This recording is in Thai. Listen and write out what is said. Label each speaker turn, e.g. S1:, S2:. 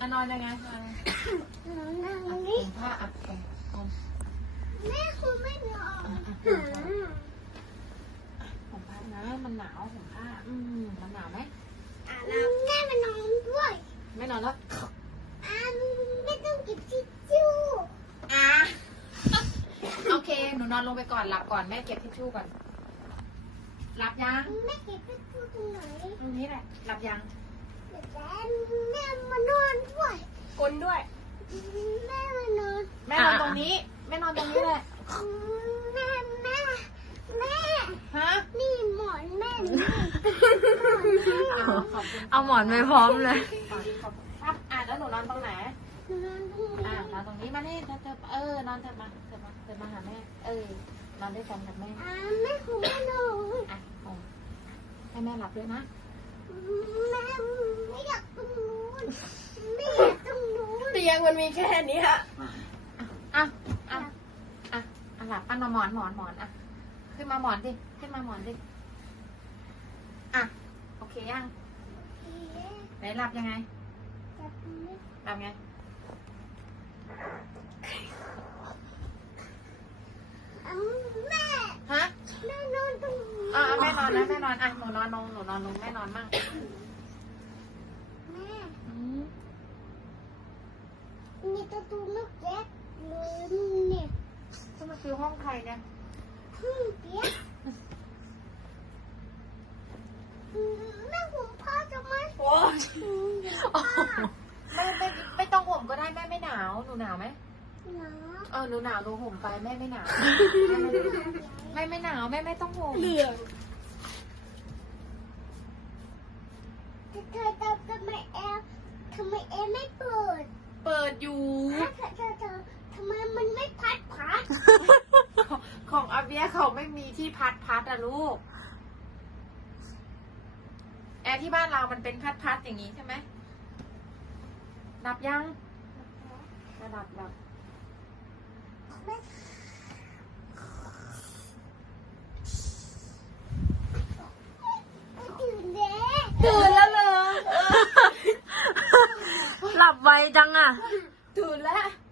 S1: นอนยังไง
S2: นอนนั่ง
S1: ผม
S2: นี่
S1: ผ้าอับผม
S2: แม่คุณไม่นอน
S1: ผมผ้านะมันหนาวผมผ้ามันหนาวไหม
S2: แม่มานอนด้วย
S1: ไม่นอนแล้ว
S2: ไม่ต้องเก็บทิชชู่
S1: โอเคหนูนอนลงไปก่อนหลับก่อนแม่เก็บทิชชู่ก่อนหลับยัง
S2: แม่เก็บทิชชู่ตรงไหน
S1: ตรงนี้แหละหลับยัง
S2: แม่มานอนด้วย
S1: กลนด้วย
S2: แม่มานอน
S1: แม่นอนตรงนี้แม่นอนตรงนี้แหละ
S2: แม่
S1: ฮะ
S2: นี่หมอนแม่นี่
S1: ขอบคุณ
S3: เอาหมอนไปพร้อมเลย
S1: ขอบคุณครับแล้วหนูนอนตรงไหน
S2: นอนตรงนี้
S1: นอนตรงนี้มานี่เธอนอนเธอมาหาแม่นอนด้วยกันกับแม่
S2: แม่คงไม่นอน
S1: ให้แม่หลับด้วยนะ
S2: แม่ไม่อยากตรงนู้นไม่อยากตรงนู้น
S3: เตียงมันมีแค่นี้ฮะ
S1: หลับนอนหมอนขึ้นมาหมอนดิโอเคยังไหนหลับยังไงหลับไง
S2: แม่
S1: ฮะ
S2: แม่นอนตรงนี้
S1: แม่นอนนะแม่นอนหนูนอนลงแม่นอนมั่ง
S2: แม่มีประตูลูกแจ๊กเลยเนี่ย
S1: ซึ่งมันคือห้องใครเนี่ย
S2: เปี๊ยกแม่ผมพ่อจะมา
S3: โอ้ย
S1: ไม่ต้องห่มก็ได้แม่ไม่หนาวหนูหนาวไหม
S2: หนาว
S1: หนูหนาวหนูห่มไปแม่ไม่หนาวแม่ไม่หนาวแม่ไม่ต้องห่ม
S3: เหลือง
S2: เธอทำไมแอร์ไม่เปิด
S1: เปิดอยู่
S2: เธอทำไมมันไม่พัด
S1: ของอาเบียเขาไม่มีที่พัดอะลูกแอร์ที่บ้านเรามันเป็นพัดอย่างนี้ใช่ไหมดับยังดับ
S2: ตื่นแล้ว
S3: ตื่นแล้วเลยหลับไวจังอ่ะ
S1: ตื่นแล้ว